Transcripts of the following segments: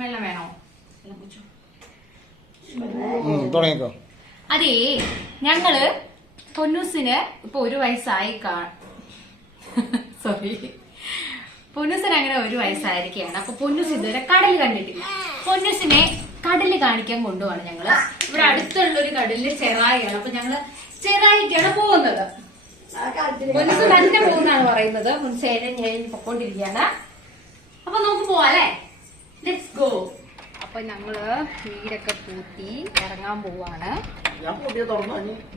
വെള്ളം വേണോ? അതേ, ഞങ്ങള് പൊന്നൂസിന് ഇപ്പൊ 1 വയസ്സായി സോറി, പൊന്നൂസിന് അങ്ങനെ 1 വയസ്സായിരിക്കുകയാണ്. അപ്പൊ പൊന്നൂസ് ഇതുവരെ കടൽ കണ്ടിട്ടില്ല. പൊന്നൂസിനെ കടല് കാണിക്കാൻ കൊണ്ടുപോവാണ് ഞങ്ങള്. ഇവിടെ അടുത്തുള്ളൊരു കടലില് ചെറായിയാണ്. അപ്പൊ ഞങ്ങള് ചെറായിക്കാണ് പോകുന്നത്. പൊന്നൂസ് തന്നെ പോകുന്നാണ് പറയുന്നത്. മുൻസേനെ ഞാൻ പൊക്കോണ്ടിരിക്കുകയാണ്. അപ്പൊ നമുക്ക് പോവാം അല്ലേ? Let's go. അപ്പൊ ഞങ്ങള് വീടൊക്കെ പൂട്ടി ഇറങ്ങാൻ പോവാണ്.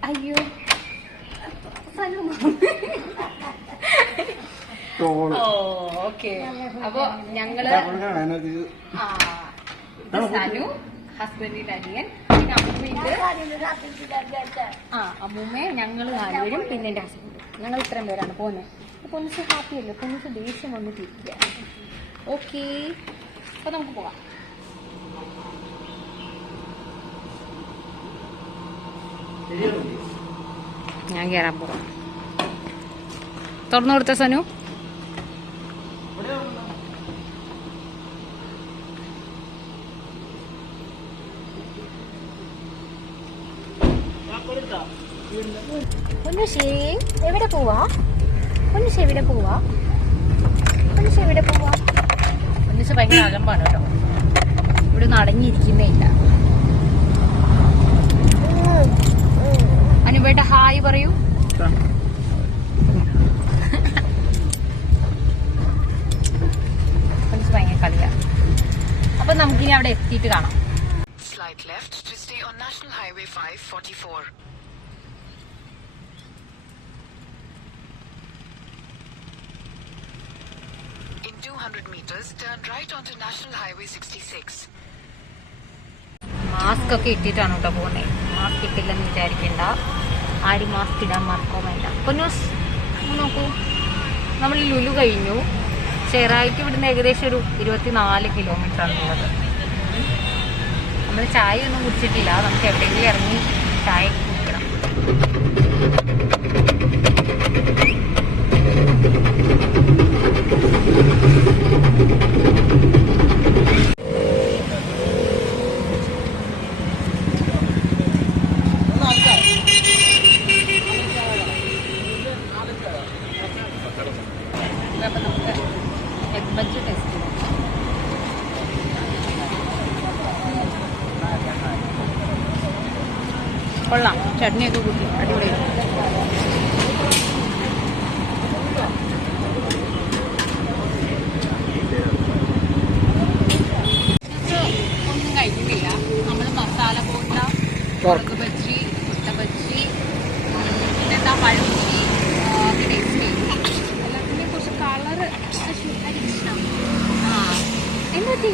അയ്യോ, ഓക്കെ. അപ്പൊ ഞങ്ങള് സനു, ഹസ്ബൻഡിന്റെ അനിയൻ, പിന്നെ അമ്മൂമ്മയുണ്ട്. അമ്മൂമ്മ, ഞങ്ങള് 4 പേരും, പിന്നെ എന്റെ ഹസ്ബൻഡ്. ഞങ്ങൾ ഇത്രയും പേരാണ് പോകുന്നത്. പൊന്നിച്ച് ഹാപ്പി അല്ലേ? പൊന്നിച്ച് ദേഷ്യം വന്നിട്ടിരിക്കുക. ഓക്കെ, അപ്പൊ നമുക്ക് പോകാം. ഞാൻ കയറാൻ പോവാം. തുറന്നു കൊടുത്ത സനു. പൊന്നുഷേ എവിടെ പോവാ? പൊന്നുഷ് എവിടെ പോവാ? പൊന്നുഷ് എവിടെ പോവാ? പൊന്നുഷ് ഭയങ്കര അലമ്പാണ് കേട്ടോ. ഇവിടെ അടങ്ങിയിരിക്കുന്നേ ഇല്ല. അനുവേട്ട ഹായ് പറയൂ. പൊന്നുഷ് ഭയങ്കര കളിയാ. അപ്പൊ നമുക്കിനി അവിടെ എത്തിയിട്ട് കാണാം. Slide left to stay on National Highway 544. In 200 meters, turn right onto National Highway 66. Mask ഒക്കെ ഇട്ടിട്ടാണ് കേട്ടോ പോകുന്നത്. മാസ്ക് ഇട്ടില്ലെന്ന് വിചാരിക്കണ്ട. ആരും മാസ്ക് ഇടാൻ മറക്കോ വേണ്ട. പൊന്നൂസ് നോക്കൂ, നമ്മൾ ലുലു കഴിഞ്ഞു. ചെറായിക്ക് ഇവിടുന്ന് ഏകദേശം ഒരു 24 കിലോമീറ്റർ ആണുള്ളത്. നമ്മൾ ചായ ഒന്നും കുടിച്ചിട്ടില്ല. നമുക്ക് എവിടെയെങ്കിലും ഇറങ്ങി ചായ കുടിക്കണം. അപ്പം നമുക്ക് എഗ് ബജ്ജി ടേസ്റ്റ് ചെയ്യാം. കൊള്ളാം. ചട്നിയൊക്കെ കൂട്ടി അടിപൊളി. ഒന്നും കഴിക്കുന്നില്ല. നമ്മൾ മസാല ബോണ്ട, മുളക് ബജ്ജി, മുട്ട ബജ്ജി, പിന്നെന്താ പഴംബജ്ജി ടേസ്റ്റ് ചെയ്തു. എല്ലാത്തിനെ കുറച്ച് കളറ് ഇഷ്ടം. എന്തൊക്കെ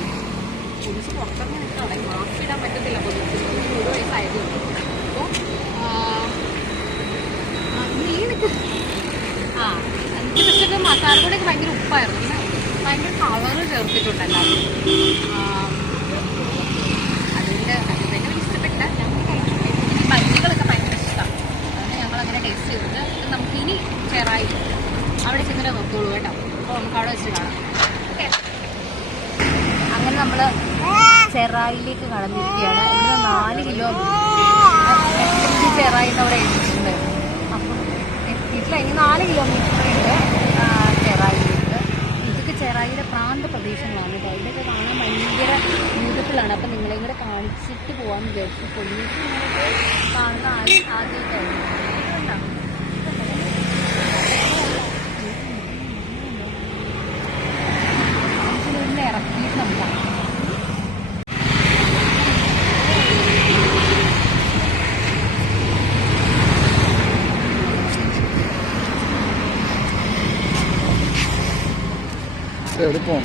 പൊടിച്ച് പുറത്തൊന്നും നിൽക്കാതെ മാസ്ക് ഇടാൻ പറ്റത്തില്ല. പൊടിച്ച് 1 വയസ്സായതുകൊണ്ട്. എന്നിട്ട് പക്ഷേ മസാല പൊടിയൊക്കെ ഭയങ്കര ഉപ്പായിരുന്നു. പിന്നെ ഭയങ്കര കളറ് ചേർത്തിട്ടുണ്ടല്ലോ. അതിൻ്റെ വലിയ ഇഷ്ടപ്പെട്ടില്ല. ഞങ്ങൾക്ക് കഴിച്ചു. ഈ ബജ്ജികളൊക്കെ ഭയങ്കര ഇഷ്ടമാണ്. അതുകൊണ്ട് ഞങ്ങളങ്ങനെ ടേസ്റ്റ് ചെയ്തിട്ട് നമുക്കിനി ചെറായി അവിടെ ചെന്നിട്ട് നോക്കുള്ളൂ കേട്ടോ. അപ്പോൾ നമുക്ക് അവിടെ വെച്ച് കാണാം. ഓക്കെ, അങ്ങനെ നമ്മൾ ചെറായിലേക്ക് കടന്നിരിക്കുകയാണ്. ഇവിടുന്ന് 4 കിലോ ചെറായിന്ന് അവിടെ എത്തിയിട്ടുണ്ട്. അപ്പം എത്തിയിട്ടില്ല. ഇനി 4 കിലോമീറ്റർ ഉണ്ട് ചെറായിലേക്ക്. ഇതൊക്കെ ചെറായിയുടെ പ്രാന്ത പ്രദേശങ്ങളാണ് കേട്ടോ. ഇതൊക്കെ കാണാൻ ഭയങ്കര ബ്യൂട്ടിഫുള്ളാണ്. അപ്പം നിങ്ങളെയും കൂടെ കാണിച്ചിട്ട് പോകാമെന്ന് വിചാരിച്ചു. പൊന്നൂസ് നിങ്ങളൊക്കെ കാണുന്ന ആദ്യമായിട്ടായിരുന്നു. ഇതിലൊന്ന് ഇറക്കിയിട്ട് നമുക്ക് എവിടെ പോകും?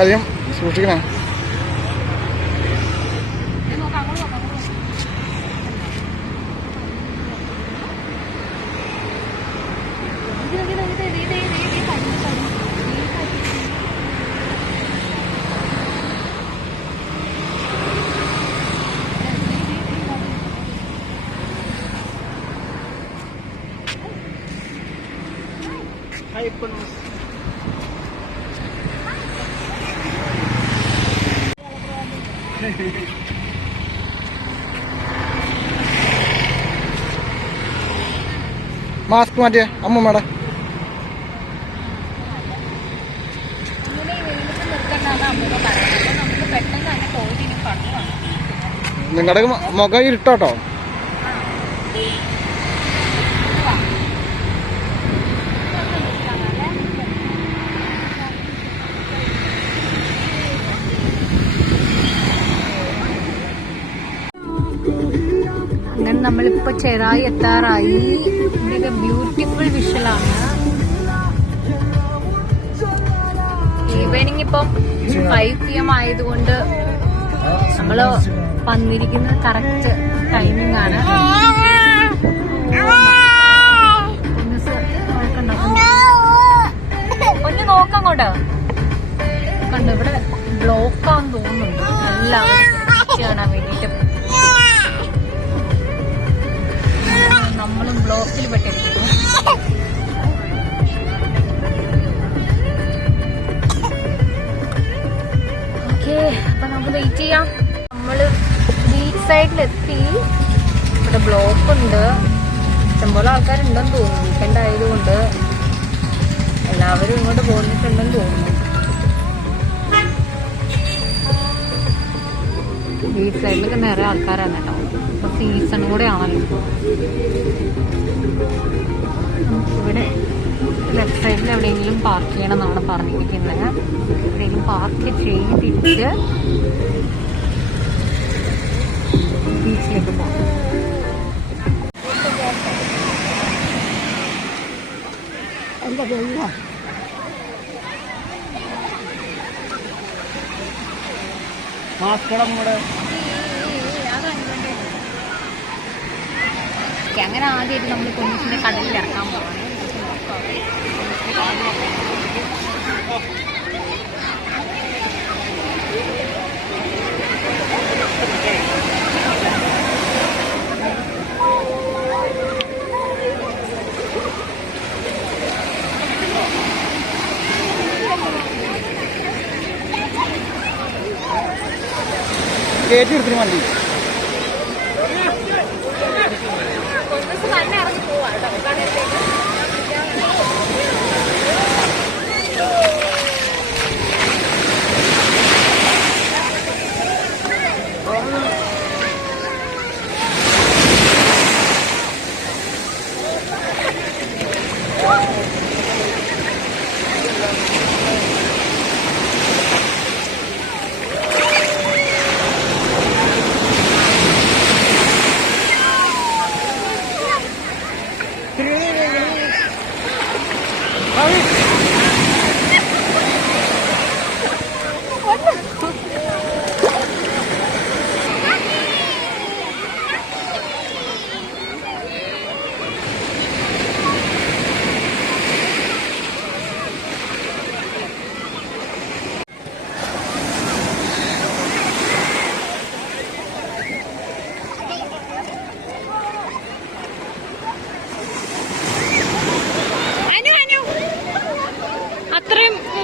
അധികം സൂക്ഷിക്കണേ. മാസ്ക് മാറ്റിയ അമ്മൂമ്മയുടെ നിങ്ങളുടെ മുഖം ഇരുട്ടോട്ടോ. അങ്ങനെ നമ്മളിപ്പോ ചെറായി എത്താറായി. ഇതിന്റെ ബ്യൂട്ടിഫുൾ വിഷ്വലാണ്. ഈവനിങ് ഇപ്പം 5 PM ആയതുകൊണ്ട് നമ്മള് വന്നിരിക്കുന്നത് കറക്റ്റ് ടൈമിംഗ് ആണ്. ഒന്ന് നോക്കങ്ങോട്ട് കണ്ടു. ഇവിടെ ബ്ലോക്കാന്ന് തോന്നുന്നുണ്ട് എല്ലാവരും കാണാൻ വേണ്ടിട്ട്. നമ്മളും ബ്ലോക്കിൽ പെട്ടിരിക്കുന്നു. ഓക്കെ, അപ്പൊ നമുക്ക് വെയിറ്റ് ചെയ്യാം. നമ്മള് ബീച്ച് സൈഡിലെത്തി. ഇവിടെ ബ്ലോക്ക് ഉണ്ട്. ഇഷ്ടംപോലെ ആൾക്കാരുണ്ടെന്ന് തോന്നുന്നു. വീക്കെൻഡ് ആയതുകൊണ്ട് എല്ലാവരും ഇങ്ങോട്ട് പോന്നിട്ടുണ്ടെന്ന് തോന്നുന്നു. ബീച്ച് സൈഡിലൊക്കെ നിറയെ ആൾക്കാരാണ് കേട്ടോ. ഇപ്പൊ സീസൺ കൂടെ ആണല്ലോ. ഇവിടെ ലെഫ്റ്റ് സൈഡിൽ എവിടെയെങ്കിലും പാർക്ക് ചെയ്യണം എന്നാണ് പറഞ്ഞിരിക്കുന്നത്. എവിടെയെങ്കിലും പാർക്ക് ചെയ്തിട്ട് ബീച്ചിലേക്ക് പോകാം. അങ്ങനെ ആദ്യമായിട്ട് നമ്മൾ കുഞ്ഞിനെ കടലിൽ ഇറക്കാൻ പോവാണ്. കയറ്റി എടുത്തിന് വണ്ടി. തന്നെ ഇറങ്ങി പോവാം കേട്ടോ കടലിലേക്ക്.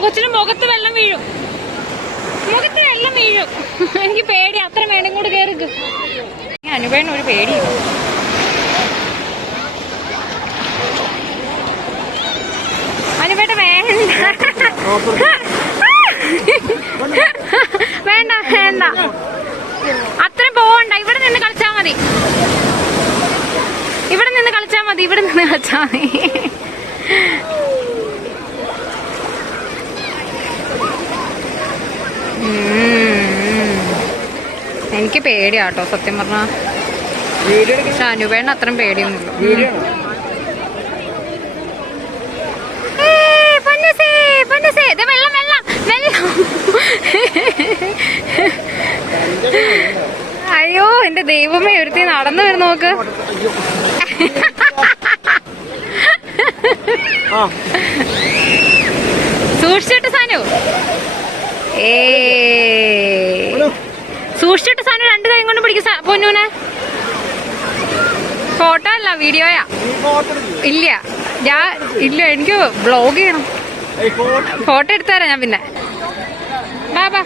കൊച്ചിന് മുഖത്ത് വെള്ളം വീഴും. മുഖത്ത് വെള്ളം വീഴും. എനിക്ക് പേടി. അത്ര വേണം കൂടെ കയറിക്ക്. അനുവേണ ഒരു പേടിയോ. അനുവേട്ട വേണ്ട വേണ്ട വേണ്ട. അത്രയും പോവണ്ട. ഇവിടെ നിന്ന് കളിച്ചാ മതി. ഇവിടെ നിന്ന് കളിച്ചാ മതി. ഇവിടെ നിന്ന് കളിച്ചാ മതി. എനിക്ക് പേടിയാട്ടോ സത്യം പറഞ്ഞാ. പക്ഷെ അനുവേണ അത്രയും പേടിയൊന്നുമില്ല. വെള്ളം വെള്ളം വെള്ളം. അയ്യോ എന്റെ ദൈവമേ, ഒരുത്തി നടന്നു വരും നോക്ക്. സൂക്ഷിച്ചിട്ട് സാനു. സൂക്ഷിച്ചിട്ട് സാനു. 2 കൈ കൊണ്ട് പിടിക്കും പൊന്നൂനെ. ഫോട്ടോ അല്ല വീഡിയോയാ. ഇല്ല ഞാൻ ഇല്ല, എനിക്ക് വ്ളോഗ് ചെയ്യണം. ഫോട്ടോ എടുത്തു തരാം ഞാൻ പിന്നെ. ബാ ബാ.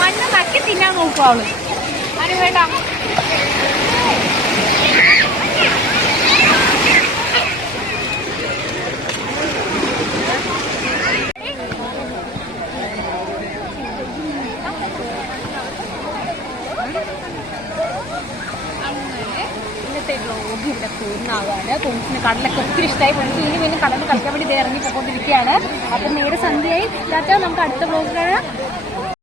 മണ്ണ് നക്കി തിന്നാൻ നോക്കും അവള്. അതിന് വേണ്ട. ഇന്നത്തെ വ്ലോഗ് ഇവിടെ പൂർണ്ണമാകാണ്. പൊന്നിന് കടലൊക്കെ ഒത്തിരി ഇഷ്ടമായി. പൊന്നിന് ഇനി പിന്നെ കടലിൽ കളിക്കാൻ വേണ്ടി ഇറങ്ങി പോയിക്കൊണ്ടിരിക്കുകയാണ്. അപ്പം നേരെ സന്ധ്യയായി. നമുക്ക് അടുത്ത വ്ലോഗ് കാണാം.